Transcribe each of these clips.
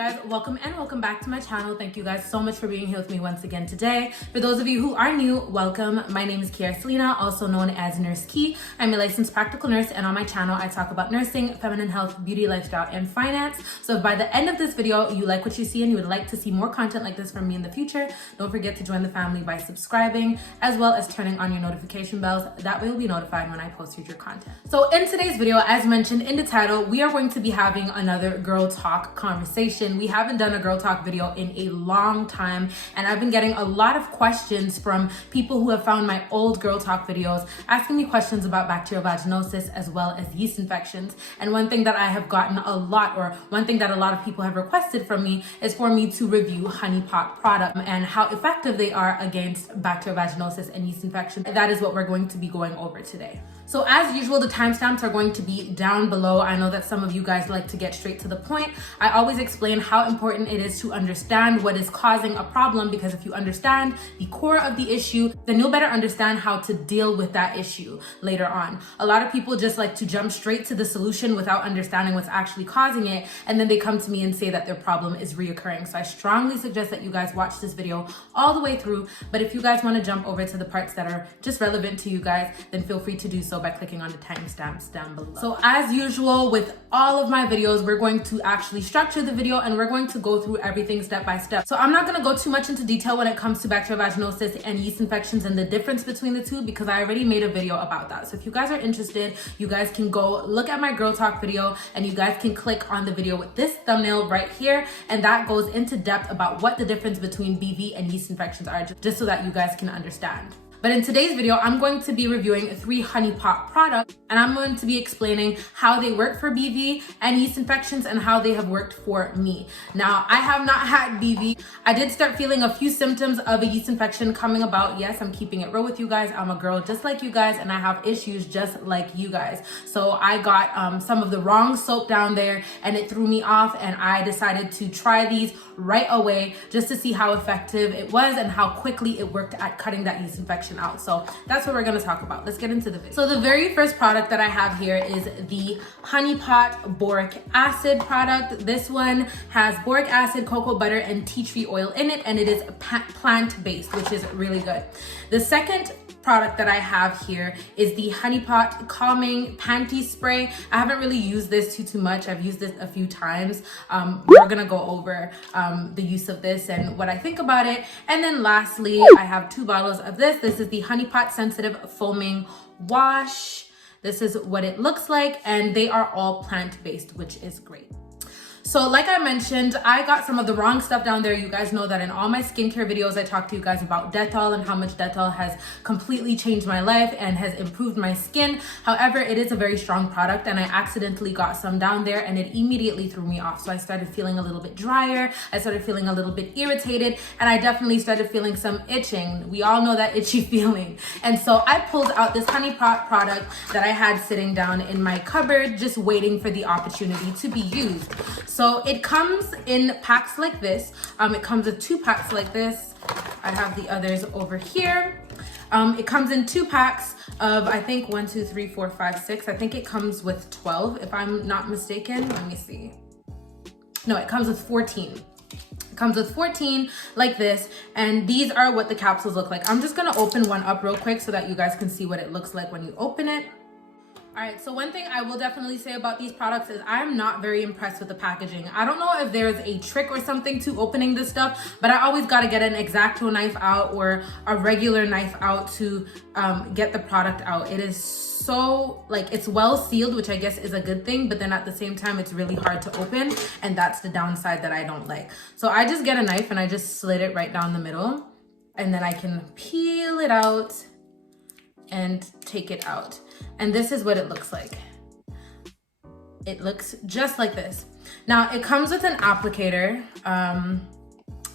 guys, welcome back to my channel. Thank you guys so much for being here with me once again today. For those of you who are new, welcome. My name is Kiara Selena, also known as Nurse Key. I'm a licensed practical nurse, and on my channel I talk about nursing, feminine health, beauty, lifestyle, and finance. So if by the end of this video you like what you see and you would like to see more content like this from me in the future, don't forget to join the family by subscribing as well as turning on your notification bells. That way you'll be notified when I post future content. So in today's video, as mentioned in the title, we are going to be having another girl talk conversation. We haven't done a girl talk video in a long time, and I've been getting a lot of questions from people who have found my old girl talk videos asking me questions about bacterial vaginosis as well as yeast infections. And one thing that I have gotten a lot, or one thing that a lot of people have requested from me, is for me to review honey pot product and how effective they are against bacterial vaginosis and yeast infection. That is what we're going to be going over today. So as usual, the timestamps are going to be down below. I know that some of you guys like to get straight to the point. I always explain how important it is to understand what is causing a problem, because if you understand the core of the issue, then you'll better understand how to deal with that issue later on. A lot of people just like to jump straight to the solution without understanding what's actually causing it, and then they come to me and say that their problem is reoccurring. So I strongly suggest that you guys watch this video all the way through, but if you guys want to jump over to the parts that are just relevant to you guys, then feel free to do so by clicking on the timestamps down below. So as usual with all of my videos, we're going to actually structure the video and we're going to go through everything step by step. So I'm not going to go too much into detail when it comes to bacterial vaginosis and yeast infections and the difference between the two, because I already made a video about that. So if you guys are interested, you guys can go look at my girl talk video and you guys can click on the video with this thumbnail right here, and that goes into depth about what the difference between BV and yeast infections are, just so that you guys can understand. But in today's video, I'm going to be reviewing 3 honey pot products, and I'm going to be explaining how they work for BV and yeast infections and how they have worked for me. Now, I have not had BV. I did start feeling a few symptoms of a yeast infection coming about. Yes, I'm keeping it real with you guys. I'm a girl just like you guys, and I have issues just like you guys. So I got some of the wrong soap down there and it threw me off, and I decided to try these right away just to see how effective it was and how quickly it worked at cutting that yeast infection out. So that's what we're going to talk about. Let's get into the video. So the very first product that I have here is the honey pot boric acid product. This one has boric acid, cocoa butter, and tea tree oil in it, and it is plant-based, which is really good. The second product that I have here is the honey pot calming panty spray. I haven't really used this too much. I've used this a few times. We're gonna go over the use of this and what I think about it. And then lastly, I have 2 bottles of this. This is the honey pot sensitive foaming wash. This is what it looks like, and they are all plant-based, which is great. So like I mentioned, I got some of the wrong stuff down there. You guys know that in all my skincare videos, I talk to you guys about Dettol and how much Dettol has completely changed my life and has improved my skin. However, it is a very strong product, and I accidentally got some down there and it immediately threw me off. So I started feeling a little bit drier. I started feeling a little bit irritated, and I definitely started feeling some itching. We all know that itchy feeling. And so I pulled out this honey pot product that I had sitting down in my cupboard, just waiting for the opportunity to be used. So it comes in packs like this. It comes with 2 packs like this. I have the others over here. It comes in 2 packs of, I think 1, 2, 3, 4, 5, 6. I think it comes with 12, if I'm not mistaken. Let me see. No, it comes with 14. It comes with 14 like this, and these are what the capsules look like. I'm just gonna open one up real quick so that you guys can see what it looks like when you open it. All right, so one thing I will definitely say about these products is I'm not very impressed with the packaging. I don't know if there's a trick or something to opening this stuff, but I always got to get an X-Acto knife out or a regular knife out to get the product out. It is so, like, it's well sealed, which I guess is a good thing, but then at the same time, it's really hard to open, and that's the downside that I don't like. So I just get a knife and I just slit it right down the middle, and then I can peel it out and take it out. And this is what it looks like. It looks just like this. Now it comes with an applicator.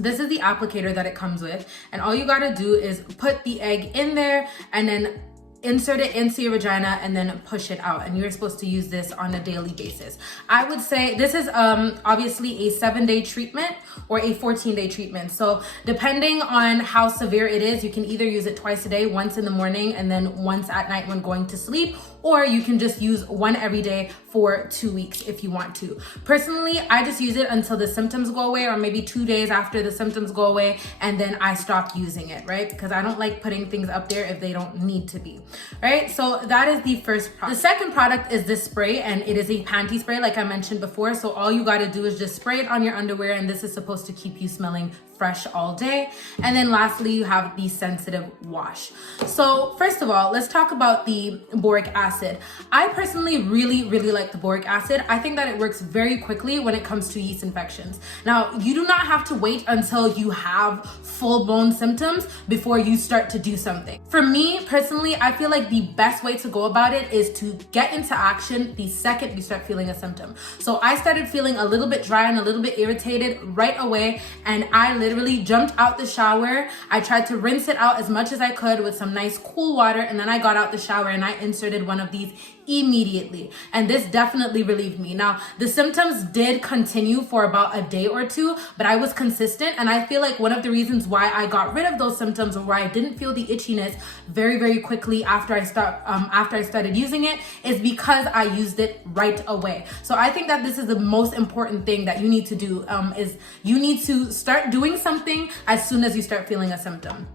This is the applicator that it comes with. And all you gotta do is put the egg in there and then insert it into your vagina and then push it out, and you're supposed to use this on a daily basis. I would say this is obviously a 7-day treatment or a 14-day treatment. So depending on how severe it is, you can either use it twice a day, once in the morning and then once at night when going to sleep, or you can just use one every day for 2 weeks if you want to. Personally, I just use it until the symptoms go away, or maybe 2 days after the symptoms go away, and then I stop using it, right? Because I don't like putting things up there if they don't need to be, right? So that is the first product. The second product is this spray, and it is a panty spray like I mentioned before. So all you gotta do is just spray it on your underwear, and this is supposed to keep you smelling fresh all day. And then lastly, you have the sensitive wash. So first of all, let's talk about the boric acid. I personally really like the boric acid. I think that it works very quickly when it comes to yeast infections. Now, you do not have to wait until you have full-blown symptoms before you start to do something. For me personally, I feel like the best way to go about it is to get into action the second you start feeling a symptom. So I started feeling a little bit dry and a little bit irritated right away, and I literally jumped out the shower. I tried to rinse it out as much as I could with some nice cool water, and then I got out the shower and I inserted one of these immediately, and this definitely relieved me. Now, the symptoms did continue for about a day or two, but I was consistent, and I feel like one of the reasons why I got rid of those symptoms, or why I didn't feel the itchiness very quickly after I started using it, is because I used it right away. So I think that this is the most important thing that you need to do, is you need to start doing something as soon as you start feeling a symptom.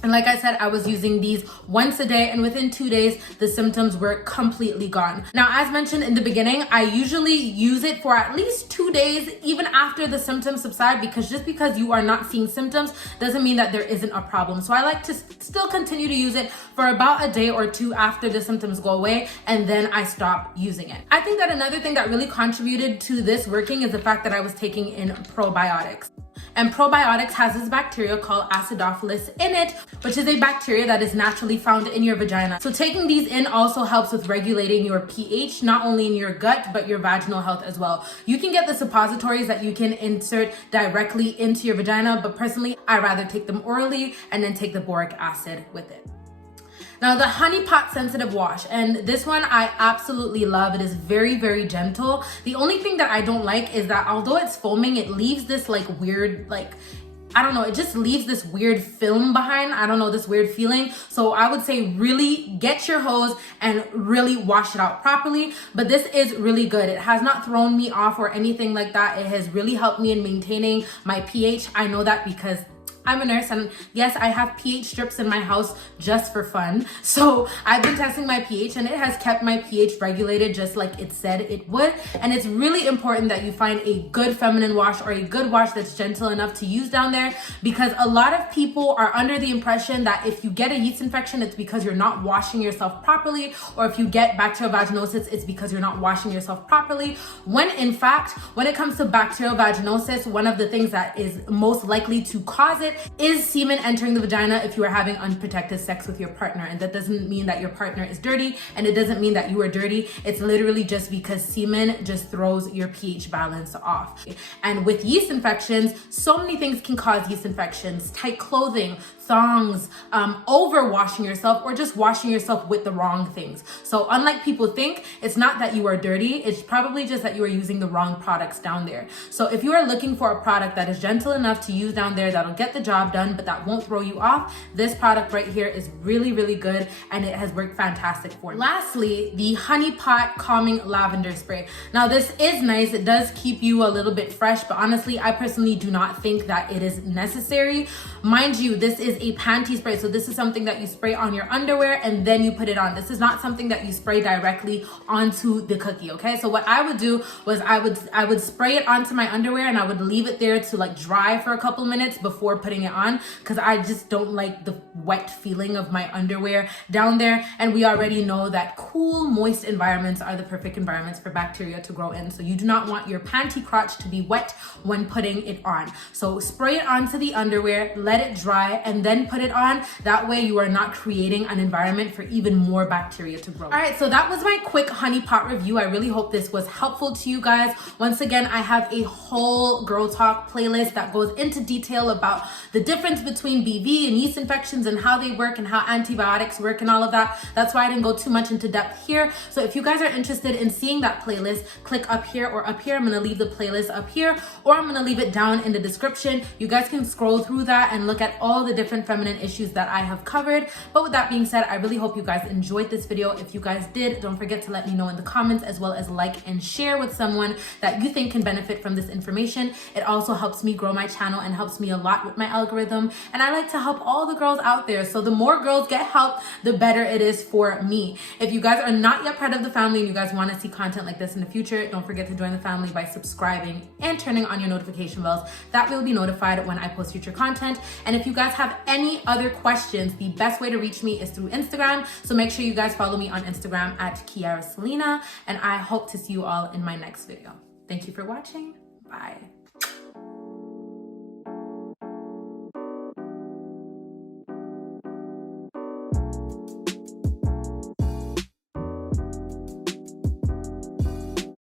And like I said, I was using these once a day, and within 2 days, the symptoms were completely gone. Now, as mentioned in the beginning, I usually use it for at least 2 days, even after the symptoms subside, because just because you are not seeing symptoms doesn't mean that there isn't a problem. So I like to still continue to use it for about a day or two after the symptoms go away, and then I stop using it. I think that another thing that really contributed to this working is the fact that I was taking in probiotics. And probiotics has this bacteria called acidophilus in it, which is a bacteria that is naturally found in your vagina. So taking these in also helps with regulating your pH, not only in your gut, but your vaginal health as well. You can get the suppositories that you can insert directly into your vagina, but personally, I rather take them orally and then take the boric acid with it. Now, the honey pot sensitive wash, and this one I absolutely love. It is very gentle. The only thing that I don't like is that although it's foaming, it leaves this like weird, like, I don't know, it just leaves this weird film behind. I don't know, this weird feeling. So I would say really get your hose and really wash it out properly. But this is really good. It has not thrown me off or anything like that. It has really helped me in maintaining my pH. I know that because I'm a nurse, and yes, I have pH strips in my house just for fun. So I've been testing my pH, and it has kept my pH regulated just like it said it would. And it's really important that you find a good feminine wash, or a good wash that's gentle enough to use down there, because a lot of people are under the impression that if you get a yeast infection, it's because you're not washing yourself properly, or if you get bacterial vaginosis, it's because you're not washing yourself properly. When in fact, when it comes to bacterial vaginosis, one of the things that is most likely to cause it is semen entering the vagina if you are having unprotected sex with your partner. And that doesn't mean that your partner is dirty, and it doesn't mean that you are dirty. It's literally just because semen just throws your pH balance off. And with yeast infections, so many things can cause yeast infections: tight clothing, thongs, over washing yourself, or just washing yourself with the wrong things. So unlike people think, it's not that you are dirty, it's probably just that you are using the wrong products down there. So if you are looking for a product that is gentle enough to use down there, that'll get the job done, but that won't throw you off, this product right here is really good, and it has worked fantastic for me. Lastly, the honey pot calming lavender spray. Now this is nice, it does keep you a little bit fresh, but honestly, I personally do not think that it is necessary. Mind you, this is a panty spray, so this is something that you spray on your underwear and then you put it on. This is not something that you spray directly onto the cookie, okay? So what I would do was I would spray it onto my underwear, and I would leave it there to like dry for a couple minutes before putting it on, because I just don't like the wet feeling of my underwear down there. And we already know that cool, moist environments are the perfect environments for bacteria to grow in. So you do not want your panty crotch to be wet when putting it on. So spray it onto the underwear, let it dry, and then put it on. That way you are not creating an environment for even more bacteria to grow. All right, so that was my quick honey pot review. I really hope this was helpful to you guys. Once again, I have a whole girl talk playlist that goes into detail about the difference between BV and yeast infections and how they work and how antibiotics work and all of that. That's why I didn't go too much into depth here. So if you guys are interested in seeing that playlist, click up here or up here. I'm gonna leave the playlist up here, or I'm gonna leave it down in the description. You guys can scroll through that and look at all the different feminine issues that I have covered. But with that being said, I really hope you guys enjoyed this video. If you guys did, don't forget to let me know in the comments, as well as like and share with someone that you think can benefit from this information. It also helps me grow my channel and helps me a lot with my algorithm. And I like to help all the girls out there. So the more girls get help, the better it is for me. If you guys are not yet part of the family and you guys want to see content like this in the future, don't forget to join the family by subscribing and turning on your notification bells. That will be notified when I post future content. And if you guys have any other questions, the best way to reach me is through Instagram. So make sure you guys follow me on Instagram at Kiara Selena, and I hope to see you all in my next video. Thank you for watching. Bye.